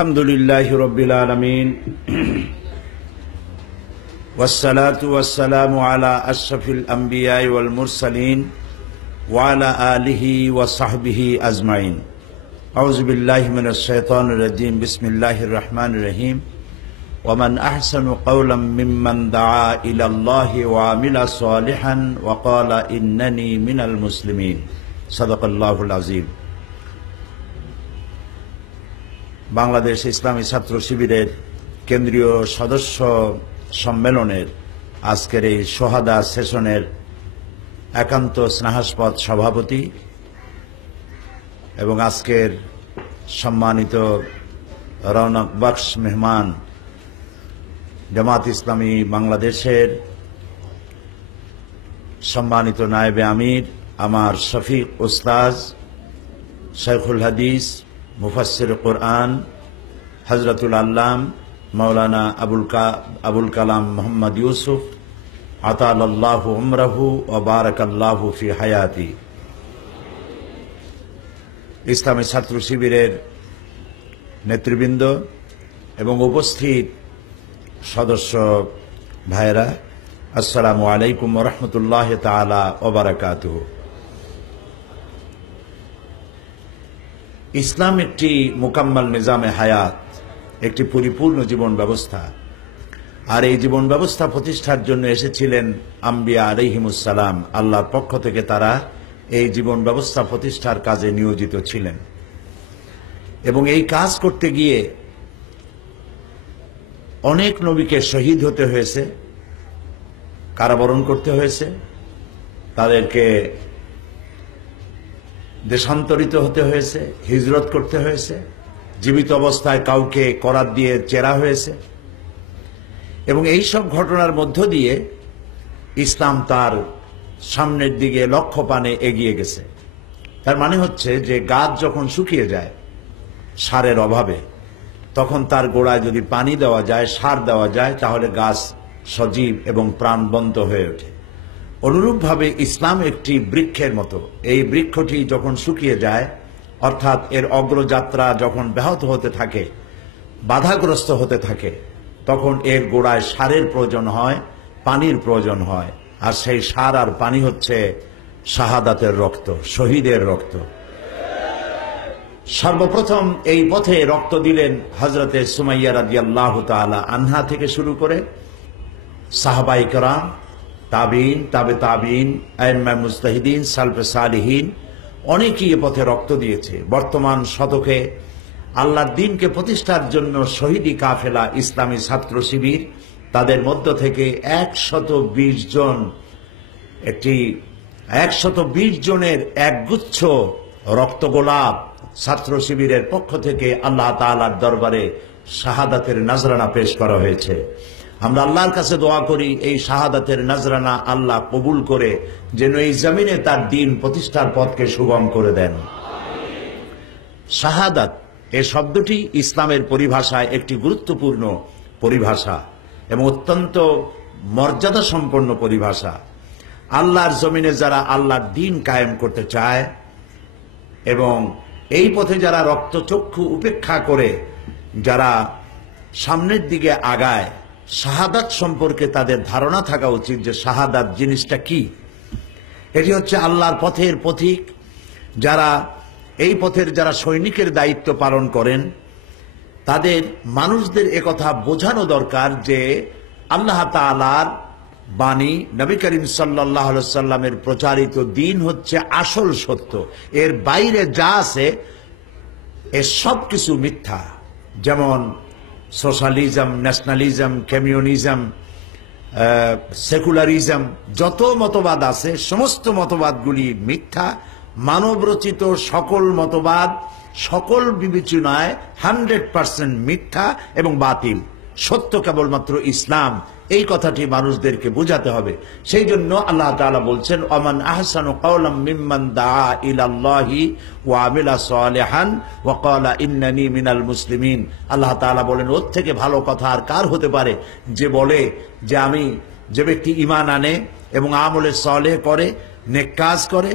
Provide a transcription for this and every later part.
الحمد لله رب العالمين. والصلاة والسلام على أشرف الأنبياء والمرسلين وعلى آله وصحبه أجمعين. أعوذ بالله من الشيطان الرجيم. بسم الله الرحمن الرحيم. ومن أحسن قولا ممن دعا إلى الله وعمل صالحا وقال إنني من المسلمين. صدق الله العظيم. বাংলাদেশ ইসলামী ছাত্র শিবিরের কেন্দ্রীয় সদস্য সম্মেলনের আজকের এই সোহাদা সেশনের একান্ত স্নেহাস্পদ সভাপতি এবং আজকের সম্মানিত রৌনক বক্স মেহমান জামাত ইসলামী বাংলাদেশের সম্মানিত নায়েবে আমির, আমার শফিক উস্তাজ শেখুল হাদিস মুফাসির কোরআন হজরতুল আল্লাম মৌলানা আবুল কা, আবুল কালাম মোহাম্মদ ইউসুফ আতাল আল্লাহ উমরাহু ও বারাক আল্লাহু ফি হায়াতি। ইসলামী ছাত্র শিবিরের নেতৃবৃন্দ এবং উপস্থিত সদস্য ভাইরা আসসালামু আলাইকুম রহমতুল্লাহ তালা ওবরাকাতুহ ইসলাম একটি মোকাম্মাল নিজামে হায়াত, একটি পরিপূর্ণ জীবন ব্যবস্থা। আর এই জীবন ব্যবস্থা প্রতিষ্ঠার জন্য এসেছিলেন আম্বিয়া আলহিমুসালাম আল্লাহর পক্ষ থেকে তারা এই জীবন ব্যবস্থা প্রতিষ্ঠার কাজে নিয়োজিত ছিলেন। এবং এই কাজ করতে গিয়ে অনেক নবীকে শহীদ হতে হয়েছে, কারাবরণ করতে হয়েছে, তাদেরকে দেশান্তরিত হতে হয়েছে, হিজরত করতে হয়েছে, জীবিত অবস্থায় কাউকে করার দিয়ে চেরা হয়েছে। এবং এই সব ঘটনার মধ্য দিয়ে ইসলাম তার সামনের দিকে লক্ষ্য পানে এগিয়ে গেছে। তার মানে হচ্ছে যে গাছ যখন শুকিয়ে যায় সারের অভাবে, তখন তার গোড়ায় যদি পানি দেওয়া যায়, সার দেওয়া যায়, তাহলে গাছ সজীব এবং প্রাণবন্ত হয়ে ওঠে। অনুরূপভাবে ইসলাম একটি বৃক্ষের মতো। এই বৃক্ষটি যখন শুকিয়ে যায়, অর্থাৎ এর অগ্রযাত্রা যখন ব্যাহত হতে থাকে, বাধাগ্রস্ত হতে থাকে, তখন এর গোড়ায় সারের প্রয়োজন হয়, পানির প্রয়োজন হয়। আর সেই সার আর পানি হচ্ছে শাহাদাতের রক্ত, শহীদের রক্ত। সর্বপ্রথম এই পথে রক্ত দিলেন হজরতে সুমাইয়া রাজি আল্লাহ আনহা থেকে শুরু করে সাহাবাই করাম তাবিন, তাবে তাবিন, আইম্মা মুস্তাহিদিন সালফে সালিহীন, অনেকেই এ পথে রক্ত দিয়েছে। বর্তমান শতকে আল্লাহর দিনকে প্রতিষ্ঠার জন্য শহীদি কাফেলা ইসলামী ছাত্র শিবির, তাদের মধ্য থেকে একশত বিশ জন, একটি একশত বিশ জনের একগুচ্ছ রক্ত গোলাপ ছাত্র শিবিরের পক্ষ থেকে আল্লাহ তালার দরবারে শাহাদাতের নাজরানা পেশ করা হয়েছে। আমরা আল্লাহর কাছে দোয়া করি, এই শাহাদাতের নজরানা আল্লাহ কবুল করে, যেন এই জমিনে তার দিন প্রতিষ্ঠার পথকে সুগম করে দেন। শাহাদাত, এ শব্দটি ইসলামের পরিভাষায় একটি গুরুত্বপূর্ণ পরিভাষা এবং অত্যন্ত মর্যাদা সম্পন্ন পরিভাষা। আল্লাহর জমিনে যারা আল্লাহর দিন কায়েম করতে চায় এবং এই পথে যারা রক্তচক্ষু উপেক্ষা করে, যারা সামনের দিকে আগায় শাহাদাত সম্পর্কে তাদের ধারণা থাকা উচিত যে শাহাদাত জিনিসটা কি। এটি হচ্ছে আল্লাহর পথের পথিক যারা, এই পথের যারা সৈনিকের দায়িত্ব পালন করেন, তাদের মানুষদের একথা বোঝানো দরকার যে আল্লাহ তালার বাণী, নবী করিম সাল্লাহ সাল্লামের প্রচারিত দিন হচ্ছে আসল সত্য। এর বাইরে যা আছে, এ সব কিছু মিথ্যা। যেমন সোশ্যালিজম ন্যাশনালিজম কমিউনিজম সেকুলারিজম যত মতবাদ আছে, সমস্ত মতবাদগুলি মিথ্যা, মানবরচিত সকল মতবাদ, সকল বিবেচনায় হান্ড্রেড পার্সেন্ট মিথ্যা এবং বাতিল। সত্য কেবলমাত্র ইসলাম। এই কথাটি মানুষদেরকে বোঝাতে হবে। সেই জন্য আল্লাহ তাআলা বলছেন, ওমান আহসান কাওলাম মিম্মান দা ইলাল্লাহি ওয়া আমিলা সালিহান ওয়া ক্বালা ইন্নানি মিনাল মুসলিমিন। আল্লাহ তাআলা বলেন, ওর থেকে ভালো কথা আর কার হতে পারে যে বলে যে আমি, যে ব্যক্তি ঈমান আনে এবং আমলে সলে করে, নেক কাজ করে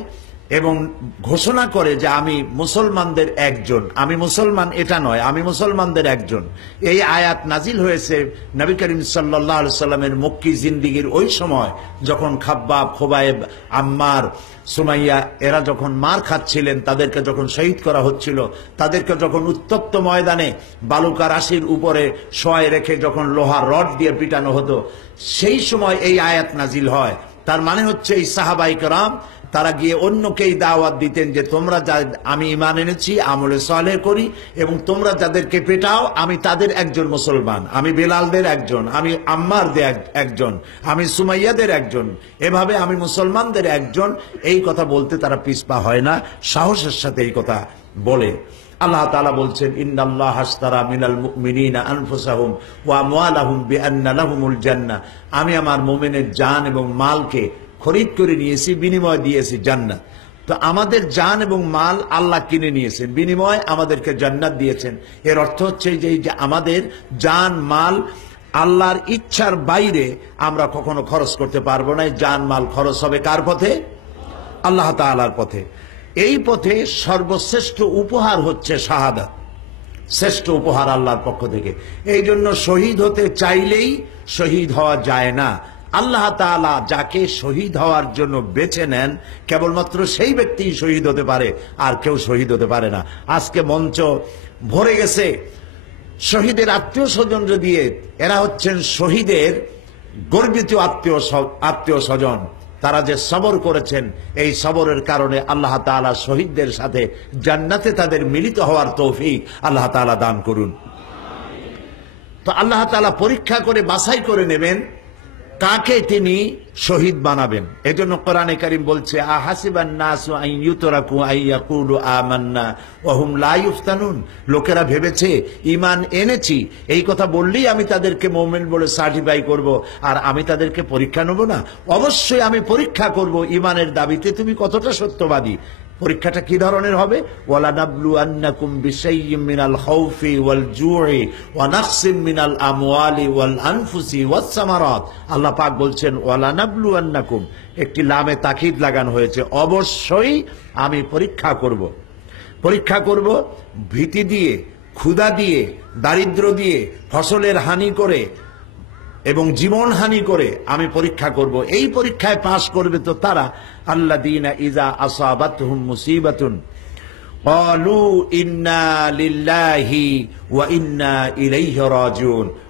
এবং ঘোষণা করে যে আমি মুসলমানদের একজন। আমি মুসলমান এটা নয়, আমি মুসলমানদের একজন। এই আয়াত নাজিল হয়েছে নবী করিম সাল্লাহ সাল্লামের মক্কি জিন্দিগির ওই সময়, যখন খাব্বাব খোবায়েব আম্মার, সুমাইয়া, এরা যখন মার খাচ্ছিলেন, তাদেরকে যখন শহীদ করা হচ্ছিল, তাদেরকে যখন উত্তপ্ত ময়দানে বালুকা রাশির উপরে শোয় রেখে যখন লোহার রড দিয়ে পিটানো হতো, সেই সময় এই আয়াত নাজিল হয়। তার মানে হচ্ছে এই সাহাবাই রাম তারা গিয়ে অন্যকেই দাওয়াত দিতেন যে তোমরা যা আমি ইমান এনেছি, আমলে সলে করি এবং তোমরা যাদেরকে পেটাও, আমি তাদের একজন মুসলমান, আমি বেলালদের একজন, আমি আম্মারদের একজন, আমি সুমাইয়াদের একজন, এভাবে আমি মুসলমানদের একজন। এই কথা বলতে তারা পিসপা হয় না, সাহসের সাথে এই কথা বলে। আল্লাহ তালা বলছেন, ইন্নাল্লাহ হাসতারা মিনাল মুমিনিনা আনফুসাহুম ওয়া আমওয়ালাহুম বিআন্না লাহুমুল জান্নাহ। আমি আমার মুমিনের জান এবং মালকে খরিদ করে নিয়েছি, বিনিময় দিয়েছি জান্নাত। তো আমাদের জান এবং মাল আল্লাহ কিনে নিয়েছেন, বিনিময় আমাদেরকে জান্নাত দিয়েছেন। এর অর্থ হচ্ছে যে আমাদের জান, মাল আল্লাহর ইচ্ছার বাইরে আমরা কখনো খরচ করতে পারব না। জান, মাল খরচ হবে কার পথে? আল্লাহ তাআলার পথে। এই পথে সর্বশ্রেষ্ঠ উপহার হচ্ছে শাহাদাত, শ্রেষ্ঠ উপহার আল্লাহর পক্ষ থেকে। এই জন্য শহীদ হতে চাইলেই শহীদ হওয়া যায় না। আল্লাহ তাআলা যাকে শহীদ হওয়ার জন্য বেছে নেন, কেবলমাত্র সেই ব্যক্তি শহীদ হতে পারে, আর কেউ শহীদ হতে পারে না। আজকে মঞ্চ ভরে গেছে শহীদের আত্মীয় স্বজন দিয়ে। এরা হচ্ছেন শহীদের গর্বিত আত্মীয় আত্মীয় স্বজন। তারা যে সবর করেছেন, এই সবরের কারণে আল্লাহ তাআলা শহীদদের সাথে জান্নাতে তাদের মিলিত হওয়ার তৌফিক আল্লাহ তাআলা দান করুন। তো আল্লাহ তাআলা পরীক্ষা করে বাছাই করে নেবেন। কাকে তিনি শহীদ বানাবেন। এজন্য কোরআনে কারিম বলছে লোকেরা ভেবেছে ইমান এনেছি। এই কথা বললেই আমি তাদেরকে মুমিন বলে সার্টিফাই করব আর আমি তাদেরকে পরীক্ষা নেব না। অবশ্যই আমি পরীক্ষা করব। ইমানের দাবিতে তুমি কতটা সত্যবাদী? পরীক্ষাটা কি ধরনের হবে? আন্নাকুম মিনাল ওয়াল মিনাল ওয়াল আনফুসি আল্লাহ পাক বলছেন ওয়ালা নাবলু আন্নাকুম একটি লামে তাকিদ লাগানো হয়েছে। অবশ্যই আমি পরীক্ষা করব। পরীক্ষা করব ভীতি দিয়ে, ক্ষুধা দিয়ে, দারিদ্র দিয়ে, ফসলের হানি করে এবং জীবনহানি করে আমি পরীক্ষা করব। এই পরীক্ষায় পাশ করবে তো তারা আল্লা দিনা ইজা আসাবাত মুসিবাতুন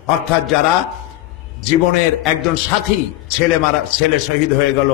অর্থাৎ যারা জীবনের একজন সাথী ছেলে মারা ছেলে শহীদ হয়ে গেল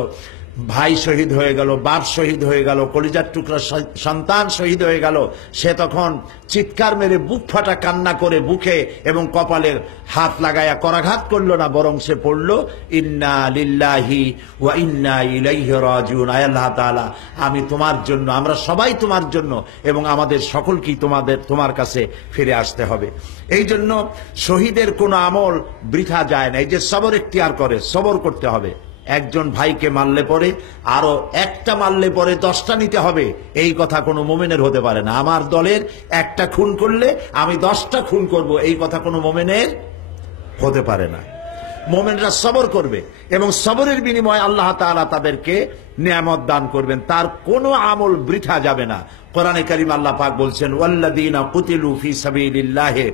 ভাই শহীদ হয়ে গেল, বাপ শহীদ হয়ে গেল, কলিজার টুকরা সন্তান শহীদ হয়ে গেল। সে তখন চিৎকার মেরে বুক ফাটা কান্না করে বুকে এবং কপালের হাত লাগায়া করাঘাত করল না, বরং সে পড়ল, ইন্না লিল্লাহি ওয়া ইন্না ইলাইহি রাজিউন। আল্লাহ তাআলা, আমি তোমার জন্য, আমরা সবাই তোমার জন্য এবং আমাদের সকলকেই তোমাদের, তোমার কাছে ফিরে আসতে হবে। এই জন্য শহীদের কোনো আমল বৃথা যায় না। এই যে সবর এখতিয়ার করে, সবর করতে হবে। একজন ভাইকে মারলে পরে, আরও একটা মারলে পরে দশটা নিতে হবে। এই কথা কোনো মোমেনের হতে পারে না। আমার দলের একটা খুন করলে আমি দশটা খুন করব। এই কথা কোনো মোমেনের হতে পারে না। মোমেনরা সবর করবে এবং সবরের বিনিময়ে আল্লাহ তাআলা তাদেরকে নিয়ামত দান করবেন। তার কোনো আমল বৃথা যাবে না। কোরআনে কারিম আল্লাহ পাক বলছেন ওয়াল্লাদিনা কুতিলু ফি সাবিলিল্লাহে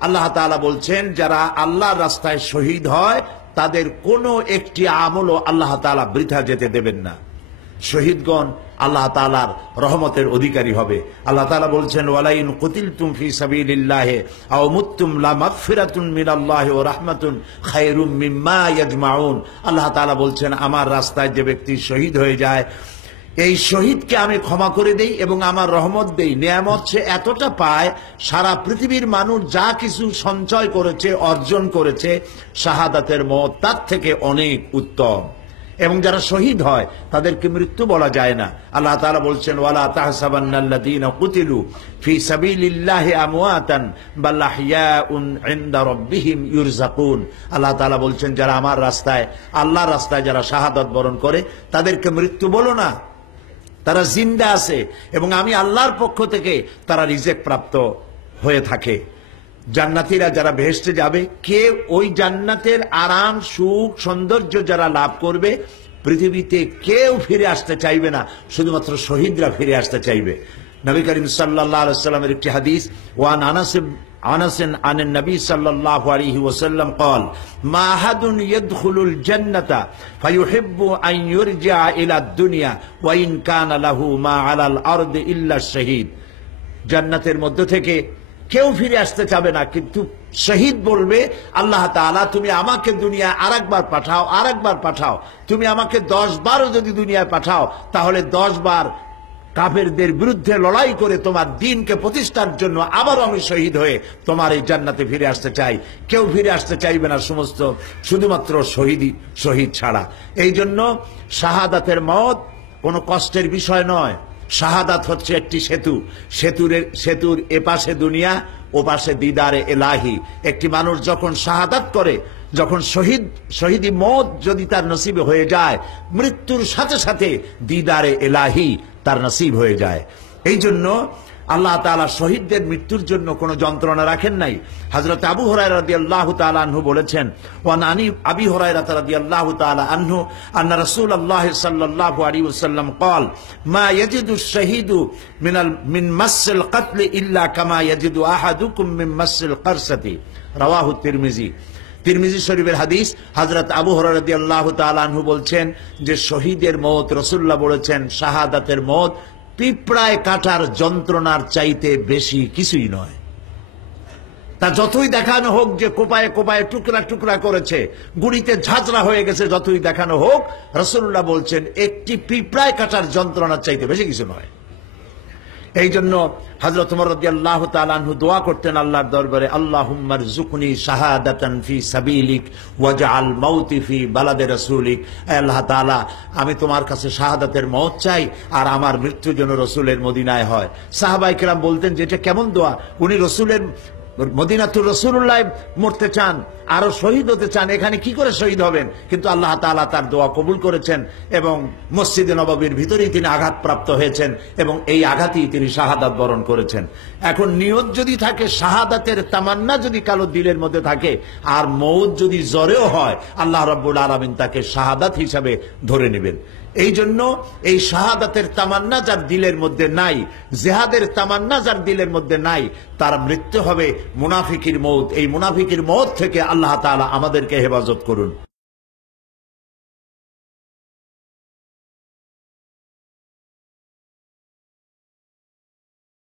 আল্লাহ তাআলা বলছেন, যারা আল্লাহর রাস্তায় শহীদ হয়, তাদের কোনো একটি আমলও আল্লাহ তাআলা বৃথা যেতে দেবেন না। শহীদগণ আল্লাহ তালার রহমতের অধিকারী হবে। আল্লাহ তালা বলছেন, ওয়ালাইন কুতিল তুম ফি সাবিলিল্লাহে আও মুত্তুম লা মাগফিরাতুন মিনাল্লাহ ও রাহমাতুন খায়রুম মিম্মা ইয়াজমাউন। আল্লাহ তাআলা বলছেন, আমার রাস্তায় যে ব্যক্তি শহীদ হয়ে যায় এই শহীদকে আমি ক্ষমা করে দেই এবং আমার রহমত দেই। নিয়ামত সে এতটা পায়, সারা পৃথিবীর মানুষ যা কিছু সঞ্চয় করেছে, অর্জন করেছে, শাহাদাতের মত তার থেকে অনেক উত্তম। এবং যারা শহীদ হয়, তাদেরকে মৃত্যু বলা যায় না। আল্লাহ তাআলা বলছেন, ওয়ালা তাহসাবান্নাল্লাযীনা কুতিলু ফি সাবিলিল্লাহি আমওয়াতান বাল আহইয়াউন ইনদা রাব্বিহিম ইউরযাকুন। আল্লাহ তাআলা বলছেন, যারা আমার রাস্তায়, আল্লাহর রাস্তায় যারা শাহাদাত বরণ করে, তাদেরকে মৃত্যু বলো না। তারা জিন্দা আছে এবং আমি আল্লাহর পক্ষ থেকে তারা রিজেক প্রাপ্ত হয়ে থাকে। জান্নাতিরা যারা ভেসতে যাবে কে ওই জান্নাতের আরাম, সুখ, সৌন্দর্য যারা লাভ করবে, পৃথিবীতে কেউ ফিরে আসতে চাইবে না, শুধুমাত্র শহীদরা ফিরে আসতে চাইবে। নবী করিম সাল্লাহ সাল্লামের একটি হাদিস ওয়ান আনাসিব أنس عن النبي صلى الله عليه وسلم قال ما أحد يدخل الجنة فيحب أن يرجع إلى الدنيا وإن كان له ما على الأرض إلا الشهيد জান্নাতের মধ্য থেকে কেউ ফিরে আসতে চাবে না কিন্তু শহীদ বলবে আল্লাহ তাআলা তুমি আমাকে দুনিয়ায় আরেকবার পাঠাও আরেকবার পাঠাও তুমি আমাকে দশ বারও যদি দুনিয়ায় পাঠাও তাহলে দশ বার কাফেরদের বিরুদ্ধে লড়াই করে তোমার দিনকে প্রতিষ্ঠার জন্য আবারও আমি শহীদ হয়ে তোমার এই জান্নাতে ফিরে আসতে চাই। কেউ ফিরে আসতে চাইবে না সমস্ত, শুধুমাত্র শহীদই শহীদ ছাড়া। এই জন্য শাহাদাতের মত কোনো কষ্টের বিষয় নয়। শাহাদাত হচ্ছে একটি সেতু। সেতুর সেতুর এপাশে দুনিয়া ও পাশে দিদারে এলাহি। একটি মানুষ যখন শাহাদাত করে, যখন শহীদ, শহীদি মত যদি তার নসিবে হয়ে যায়, মৃত্যুর সাথে সাথে দিদারে এলাহি তার নসিব হয়ে যায়। এই জন্য আল্লাহ তালা শহীদদের মৃত্যুর জন্য কোনো যন্ত্রণা রাখেন নাই। হজরত আবু হরাই রাদি আল্লাহ বলেছেন আবি হরাই রাদি আল্লাহ আনহু আন্না রসুল আল্লাহ সাল্লাহ আলী ওসাল্লাম কল মিনাল, মিন কামা ইয়াজিদু রাওয়াহু তিরমিজি। তিরমিজি শরীফের হাদিস আবু যে শহীদের মত রসুল্লাহ বলেছেন, শাহাদাতের মত পিঁপড়ায় কাটার যন্ত্রণার চাইতে বেশি কিছুই নয়। তা যতই দেখানো হোক যে কোপায় কোপায় টুকরা টুকরা করেছে, গুড়িতে ঝাঁচরা হয়ে গেছে যতই দেখানো হোক রসুল্লাহ বলছেন, একটি পিঁপড়ায় কাটার যন্ত্রণার চাইতে বেশি কিছু নয়। এই জন্য হজরত আল্লাহ তালানহু দোয়া করতেন আল্লাহর দরবারে আল্লাহ জুকুনি শাহাদাতান ফি সাবিলিক ওয়াজআল মৌতি ফি বালাদে রসুলিক। আল্লাহ তালা আমি তোমার কাছে শাহাদাতের মত চাই আর আমার মৃত্যু যেন রসুলের মদিনায় হয়। সাহাবাই কেরাম বলতেন যে এটা কেমন দোয়া? উনি রসুলের মদিনাতুর রসুল্লাহ মরতে চান, আরও শহীদ হতে চান, এখানে কি করে শহীদ হবেন? কিন্তু আল্লাহ তালা তার দোয়া কবুল করেছেন এবং মসজিদে নবাবির ভিতরেই তিনি আঘাতপ্রাপ্ত হয়েছেন এবং এই আঘাতেই তিনি শাহাদাত বরণ করেছেন। এখন নিয়ত যদি থাকে, শাহাদাতের তামান্না যদি কালো দিলের মধ্যে থাকে, আর মৌত যদি জ্বরেও হয়, আল্লাহ রব্বুল আলমিন তাকে শাহাদাত হিসাবে ধরে নেবেন। এই জন্য এই শাহাদাতের তামান্না যার দিলের মধ্যে নাই, জেহাদের তামান্না যার দিলের মধ্যে নাই, তার মৃত্যু হবে মুনাফিকির মৌত। এই মুনাফিকির মৌত থেকে আল্লাহ তালা আমাদেরকে হেফাজত করুন।